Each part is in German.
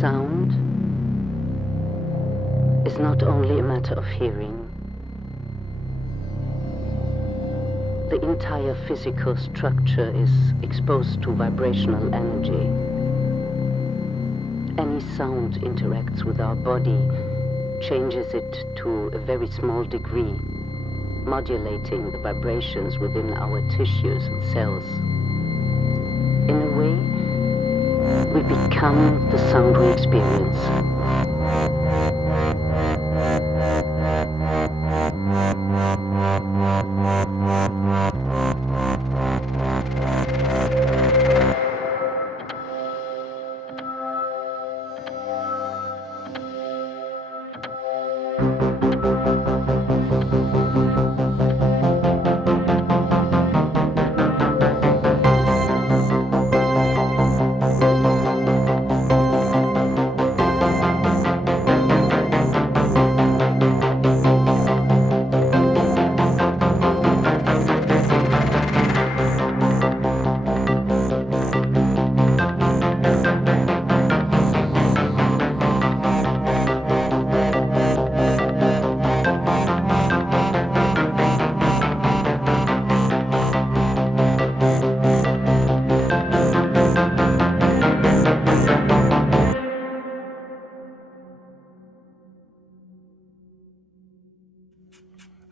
Sound is not only a matter of hearing. The entire physical structure is exposed to vibrational energy. Any sound interacts with our body, changes it to a very small degree, modulating the vibrations within our tissues and cells. In a way, we become the sound we experience.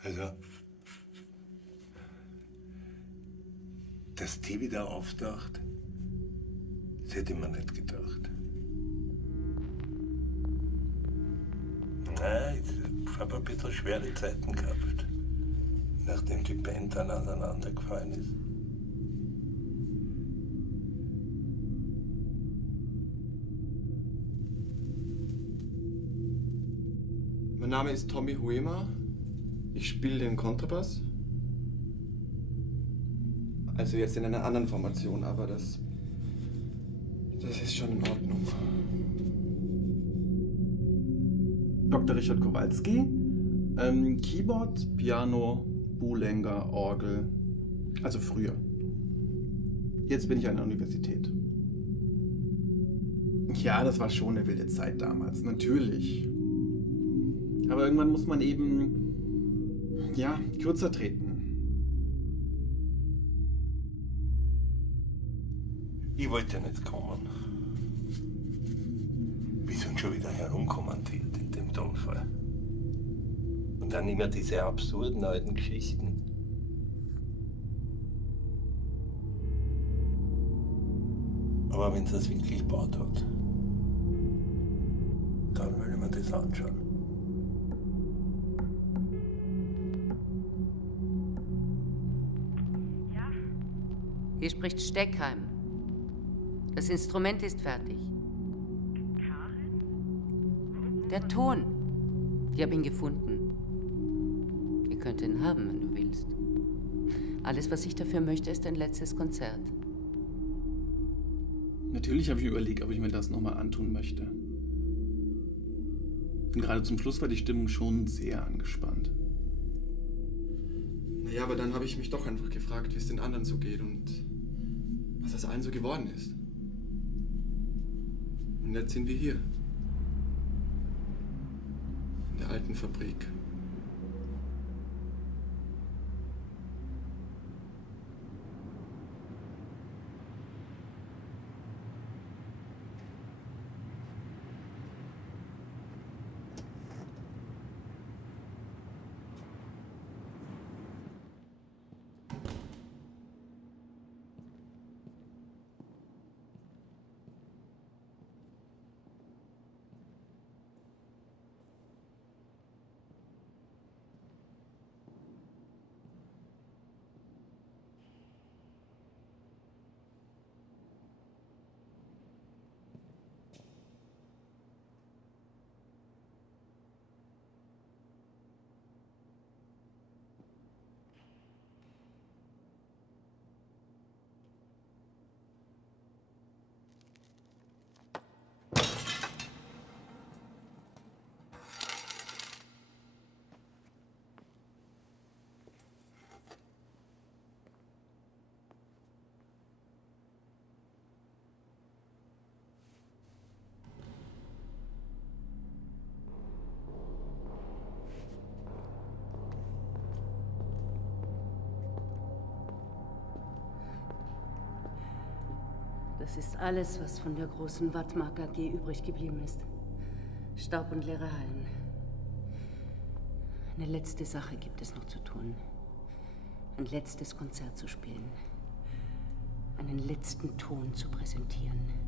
Also, dass die wieder auftaucht, das hätte man nicht gedacht. Nein, ich habe ein bisschen schwere Zeiten gehabt, nachdem die Band dann auseinandergefallen ist. Mein Name ist Tommy Huema. Ich spiele den Kontrabass. Also jetzt in einer anderen Formation, aber das ist schon in Ordnung. Dr. Richard Kowalski. Keyboard, Piano, Boulanger, Orgel. Also früher. Jetzt bin ich an der Universität. Ja, das war schon eine wilde Zeit damals, natürlich. Aber irgendwann muss man eben kürzer treten. Ich wollte nicht kommen. Wir sind schon wieder herumkommandiert in dem Tonfall. Und dann immer diese absurden alten Geschichten. Aber wenn es das wirklich gebaut hat, dann will ich mir das anschauen. Hier spricht Steckheim. Das Instrument ist fertig. Der Ton. Ich habe ihn gefunden. Ihr könnt ihn haben, wenn du willst. Alles, was ich dafür möchte, ist ein letztes Konzert. Natürlich habe ich mir überlegt, ob ich mir das nochmal antun möchte. Und gerade zum Schluss war die Stimmung schon sehr angespannt. Naja, aber dann habe ich mich doch einfach gefragt, wie es den anderen so geht und was aus allen so geworden ist. Und jetzt sind wir hier. In der alten Fabrik. Das ist alles, was von der großen Wattmark AG übrig geblieben ist. Staub und leere Hallen. Eine letzte Sache gibt es noch zu tun. Ein letztes Konzert zu spielen. Einen letzten Ton zu präsentieren.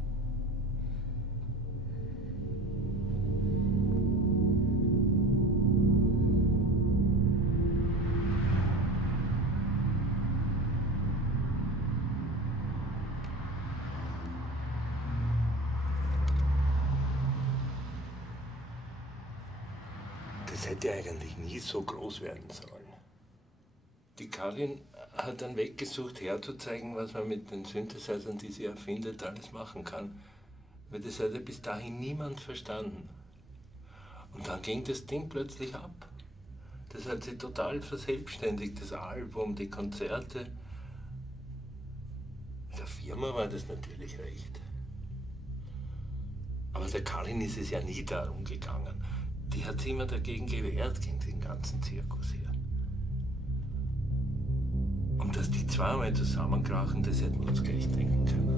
Das hätte eigentlich nie so groß werden sollen. Die Karin hat einen Weg gesucht, herzuzeigen, was man mit den Synthesizern, die sie erfindet, alles machen kann. Weil das hat ja bis dahin niemand verstanden. Und dann ging das Ding plötzlich ab. Das hat sich total verselbstständigt, das Album, die Konzerte. Der Firma war das natürlich recht. Aber der Karin ist es ja nie darum gegangen. Die hat sich immer dagegen gewehrt, gegen den ganzen Zirkus hier. Und dass die zweimal zusammenkrachen, das hätten wir uns gleich denken können.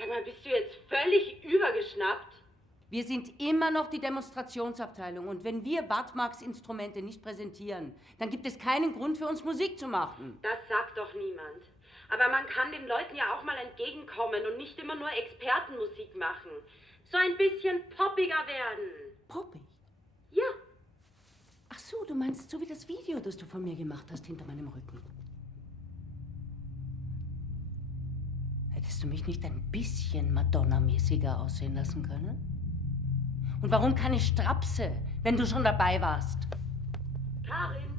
Sag mal, bist du jetzt völlig übergeschnappt? Wir sind immer noch die Demonstrationsabteilung und wenn wir Wattmarks Instrumente nicht präsentieren, dann gibt es keinen Grund für uns Musik zu machen. Das sagt doch niemand. Aber man kann den Leuten ja auch mal entgegenkommen und nicht immer nur Expertenmusik machen. So ein bisschen poppiger werden. Poppig? Ja. Ach so, du meinst so wie das Video, das du von mir gemacht hast hinter meinem Rücken. Hättest du mich nicht ein bisschen Madonna-mäßiger aussehen lassen können? Und warum keine Strapse, wenn du schon dabei warst? Karin!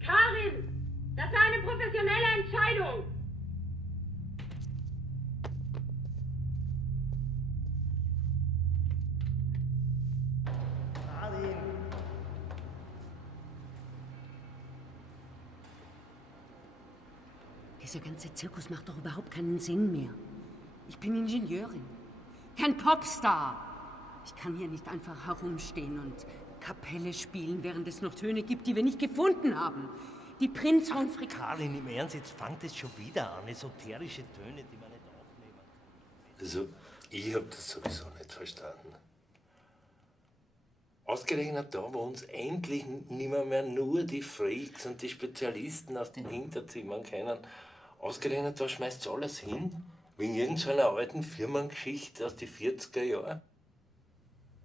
Karin! Das war eine professionelle Entscheidung! Karin! Dieser ganze Zirkus macht doch überhaupt keinen Sinn mehr. Ich bin Ingenieurin, kein Popstar. Ich kann hier nicht einfach herumstehen und Kapelle spielen, während es noch Töne gibt, die wir nicht gefunden haben. Die Prinzhorn-Frequenz. Karin, im Ernst, jetzt fängt es schon wieder an. Esoterische Töne, die man nicht aufnehmen. Also, ich hab das sowieso nicht verstanden. Ausgerechnet da, wo uns endlich nimmer mehr nur die Freaks und die Spezialisten aus den Hinterzimmern kennen, ausgerechnet da schmeißt alles hin, wegen irgendeiner alten Firmengeschichte aus den 40er Jahren.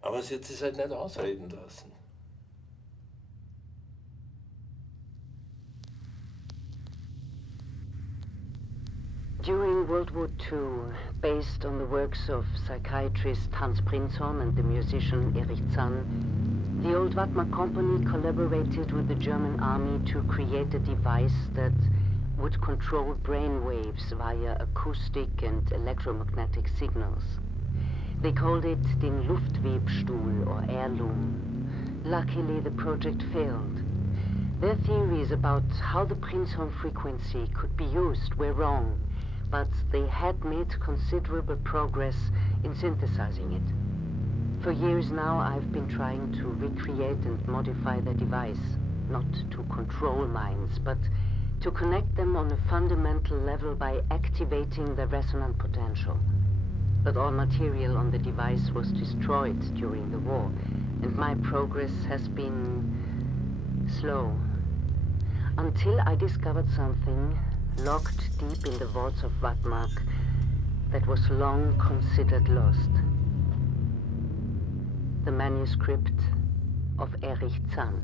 Aber sie hat es halt nicht ausreden lassen. During World War II, based on the works of psychiatrist Hans Prinzhorn and the musician Erich Zann, the old Wattmark company collaborated with the German army to create a device that would control brain waves via acoustic and electromagnetic signals. They called it den Luftwebstuhl or heirloom. Luckily, the project failed. Their theories about how the Prinzhorn frequency could be used were wrong, but they had made considerable progress in synthesizing it. For years now, I've been trying to recreate and modify the device, not to control minds, but to connect them on a fundamental level by activating the resonant potential. But all material on the device was destroyed during the war, and my progress has been slow. Until I discovered something locked deep in the vaults of Vatmak that was long considered lost. The manuscript of Erich Zann.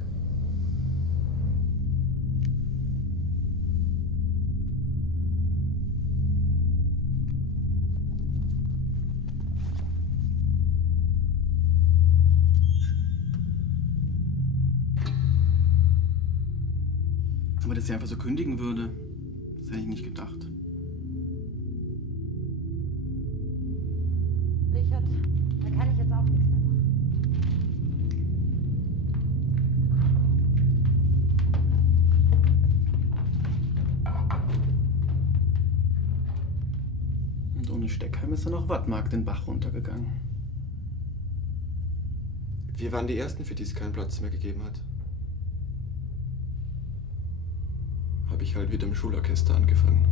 Aber dass sie einfach so kündigen würde, das hätte ich nicht gedacht. Richard, da kann ich jetzt auch nichts mehr machen. Und ohne Steckheim ist dann auch Vatmak den Bach runtergegangen. Wir waren die Ersten, für die es keinen Platz mehr gegeben hat. Habe ich halt wieder im Schulorchester angefangen.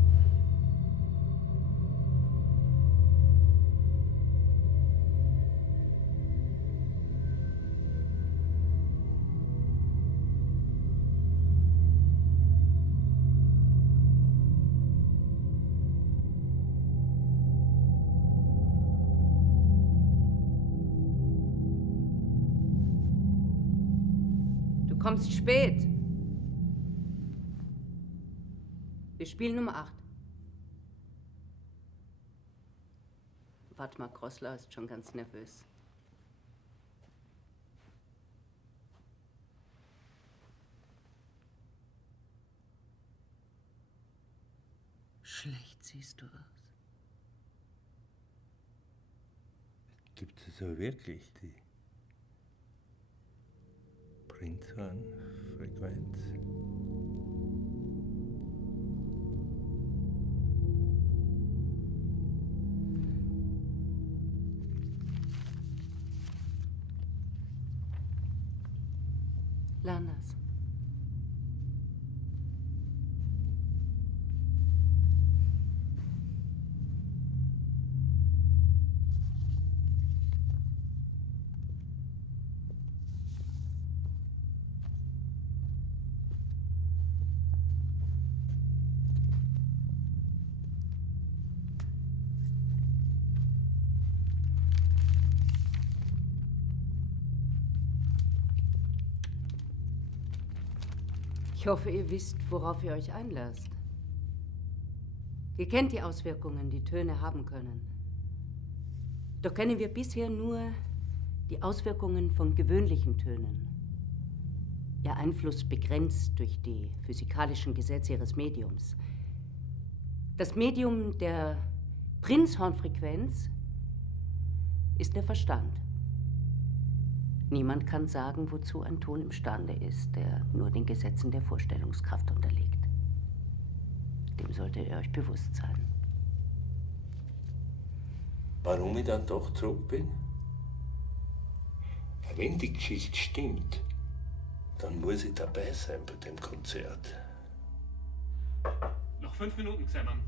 Du kommst spät. Wir spielen Nummer 8. Vatmak Grossler ist schon ganz nervös. Schlecht siehst du aus. Gibt es so wirklich die Prinzhorn-Frequenz? Lern das. Ich hoffe, ihr wisst, worauf ihr euch einlasst. Ihr kennt die Auswirkungen, die Töne haben können. Doch kennen wir bisher nur die Auswirkungen von gewöhnlichen Tönen. Ihr Einfluss begrenzt durch die physikalischen Gesetze ihres Mediums. Das Medium der Prinzhorn-Frequenz ist der Verstand. Niemand kann sagen, wozu ein Ton imstande ist, der nur den Gesetzen der Vorstellungskraft unterliegt. Dem solltet ihr euch bewusst sein. Warum ich dann doch zurück bin? Wenn die Geschichte stimmt, dann muss ich dabei sein bei dem Konzert. Noch 5 Minuten, Xeman.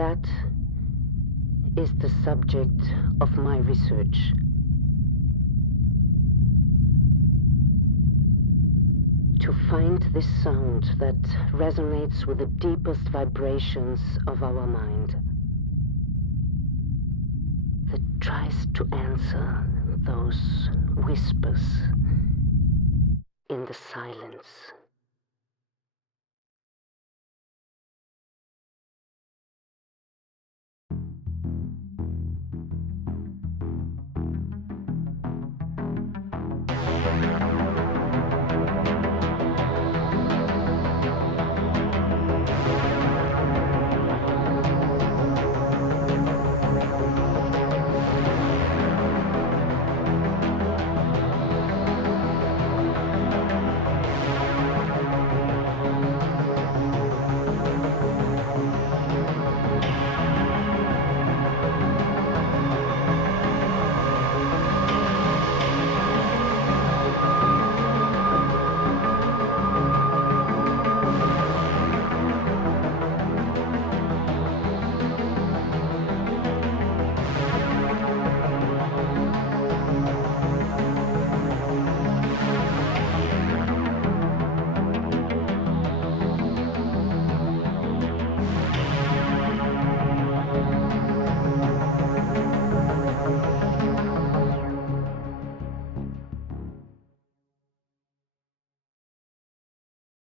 that is the subject of my research. To find this sound that resonates with the deepest vibrations of our mind, that tries to answer those whispers in the silence.